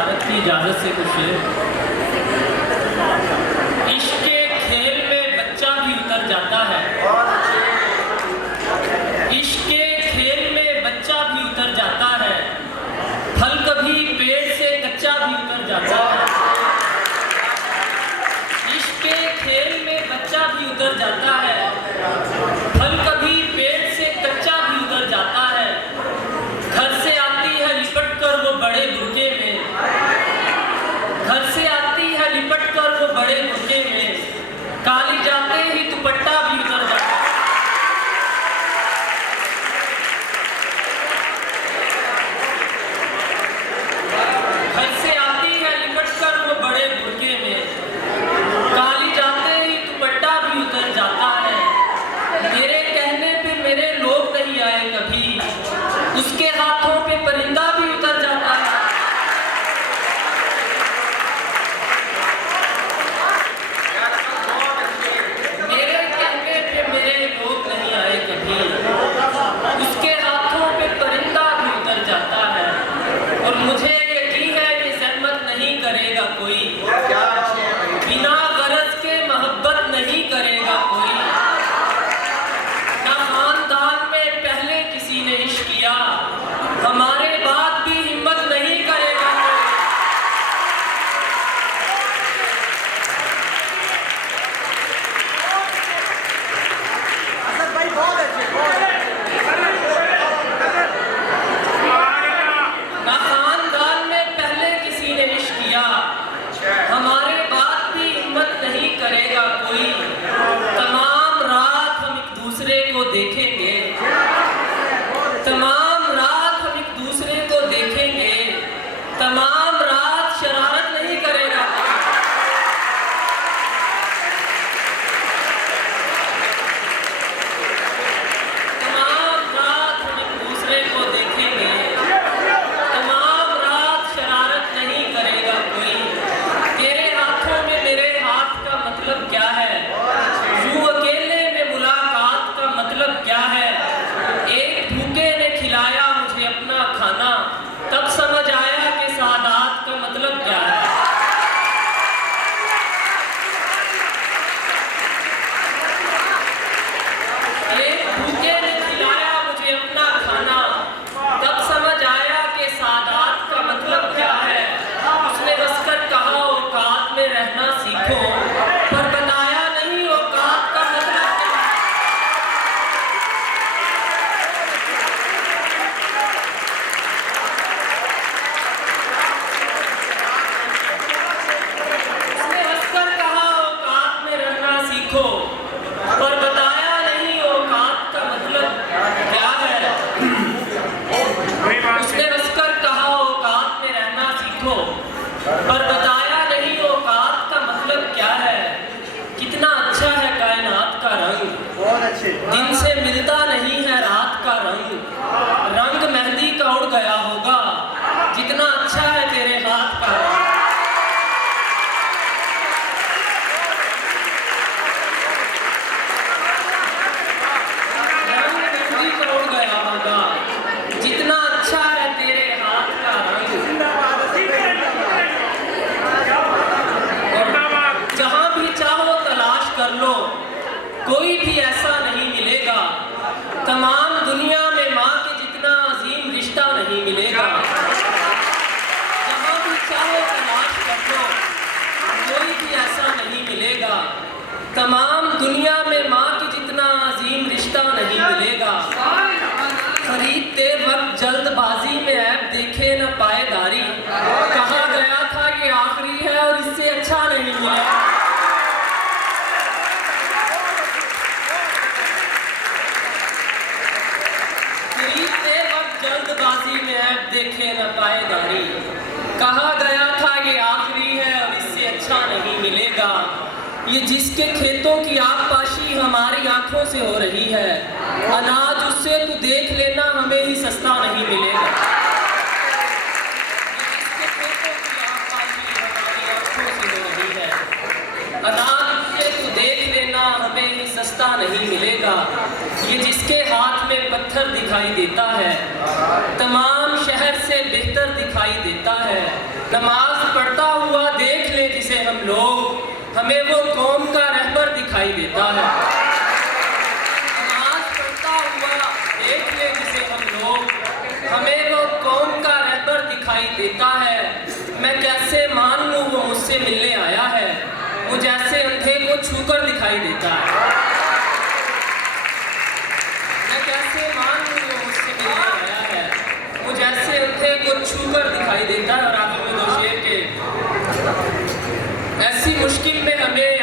शरारत की इजाज़त से कुछ इश्क के खेल में बच्चा भी उतर जाता है। इश्क के खेल में बच्चा भी उतर जाता है, फल कभी पेड़ से कच्चा भी उतर जाता है। इश्क के खेल में बच्चा भी उतर जाता है, फल कभी पेड़ से कच्चा भी उतर जाता है। घर से आती है लिपट कर वो बड़े बुर्के में, घर से आती है लिपट कर वो बड़े बुर्के में, काली जाते ही दुपट्टा भी उतर जाता है। घर से आती है लिपट कर वो बड़े बुर्के में, काली जाते ही दुपट्टा भी उतर जाता है। मेरे कहने पे मेरे लोग नहीं आए कभी, उसके हाथों पे परिंदा भी उतर जाता है। मेरे कहने पे मेरे लोग नहीं आए कभी, उसके हाथों पे परिंदा भी उतर जाता है। और मुझे यकीन है कि सहमत नहीं करेगा कोई, बिना गरज के मोहब्बत नहीं करेगा कोई। ना खानदान में पहले किसी ने इश्क किया, हमारे बाद भी हिम्मत नहीं करेगा कोई। ना खानदान में पहले किसी ने इश्क किया, हमारे बाद भी हिम्मत नहीं करेगा कोई। तमाम रात हम एक दूसरे को देखेंगे, तमाम रात हम एक दूसरे को देखेंगे, तमाम रात शरारत नहीं करेगा कोई। तमाम रात हम एक दूसरे को देखेंगे, तमाम रात शरारत नहीं करेगा कोई। तेरे हाथों में मेरे हाथ का मतलब क्या है, यूं अकेले में मुलाकात का मतलब क्या है। एक भूखे ने खिलाया मुझे अपना खाना, तब समझ आया कि सादात का मतलब क्या है। एक भूखे ने खिलाया मुझे अपना खाना, तब समझ आया कि सादात का मतलब क्या है। उसने हंसकर कहा औकात में रहना सीखो, पर बताया नहीं औकात का मतलब क्या है। उसने हंसकर कहा औकात में रहना सीखो, पर बताया नहीं औकात का मतलब क्या है। उसने हंसकर कहा औकात में रहना सीखो, पर बताया नहीं औकात का मतलब क्या है। कितना अच्छा है कायनात का रंग, दिन से मिलता नहीं है रात का रंग। रंग मेहंदी का उड़ गया होगा, जितना अच्छा है तेरे हाथ का रंग। रंग मेहंदी का उड़ गया होगा, जितना अच्छा है तेरे हाथ का रंग। और जहां भी चाहो तलाश कर लो, कोई भी ऐसा नहीं मिलेगा। तमाम दुनिया में माँ के जितना अजीम रिश्ता नहीं मिलेगा। जहां भी चाहो तलाश कर लो, कोई भी ऐसा नहीं मिलेगा। तमाम दुनिया में माँ के जितना अजीम रिश्ता नहीं मिलेगा। खरीदते वक्त जल्दबाजी में ऐप देखे न पाएदारी, कहा गया था कि आखिरी है और इससे अच्छा नहीं मिलेगा। खरीदते वक्त जल्दबाजी में ऐप देखे न पाएदारी, कहा गया था ये आखिरी है और इससे अच्छा नहीं मिलेगा। ये जिसके खेतों की आबपाशी हमारी आंखों से हो रही है, अनाज उससे तू देख लेना हमें ही सस्ता नहीं मिलेगा। ये जिसके खेतों की आबपाशी हमारी आंखों से हो रही है, अनाज उससे तू देख लेना हमें ही सस्ता नहीं मिलेगा। ये जिसके हाथ में पत्थर दिखाई देता है, तमाम शहर से बेहतर दिखाई देता है। नमाज पढ़ता हुआ देख ले जिसे हम लोग, हमें वो कौम का रहबर दिखाई देता है। नमाज पढ़ता हुआ देख ले जिसे हम लोग, हमें वो कौम का रहबर दिखाई देता है। मैं कैसे मान लूँ वो मुझसे मिलने आया है, मुझे ऐसे अंधे को छूकर दिखाई देता है। मैं कैसे मान लूँ वो मुझसे मिलने आया है, मुझे ऐसे अंधे को छूकर दिखाई देता है। और आखिर में दो शेर के, ऐसी मुश्किल में हमें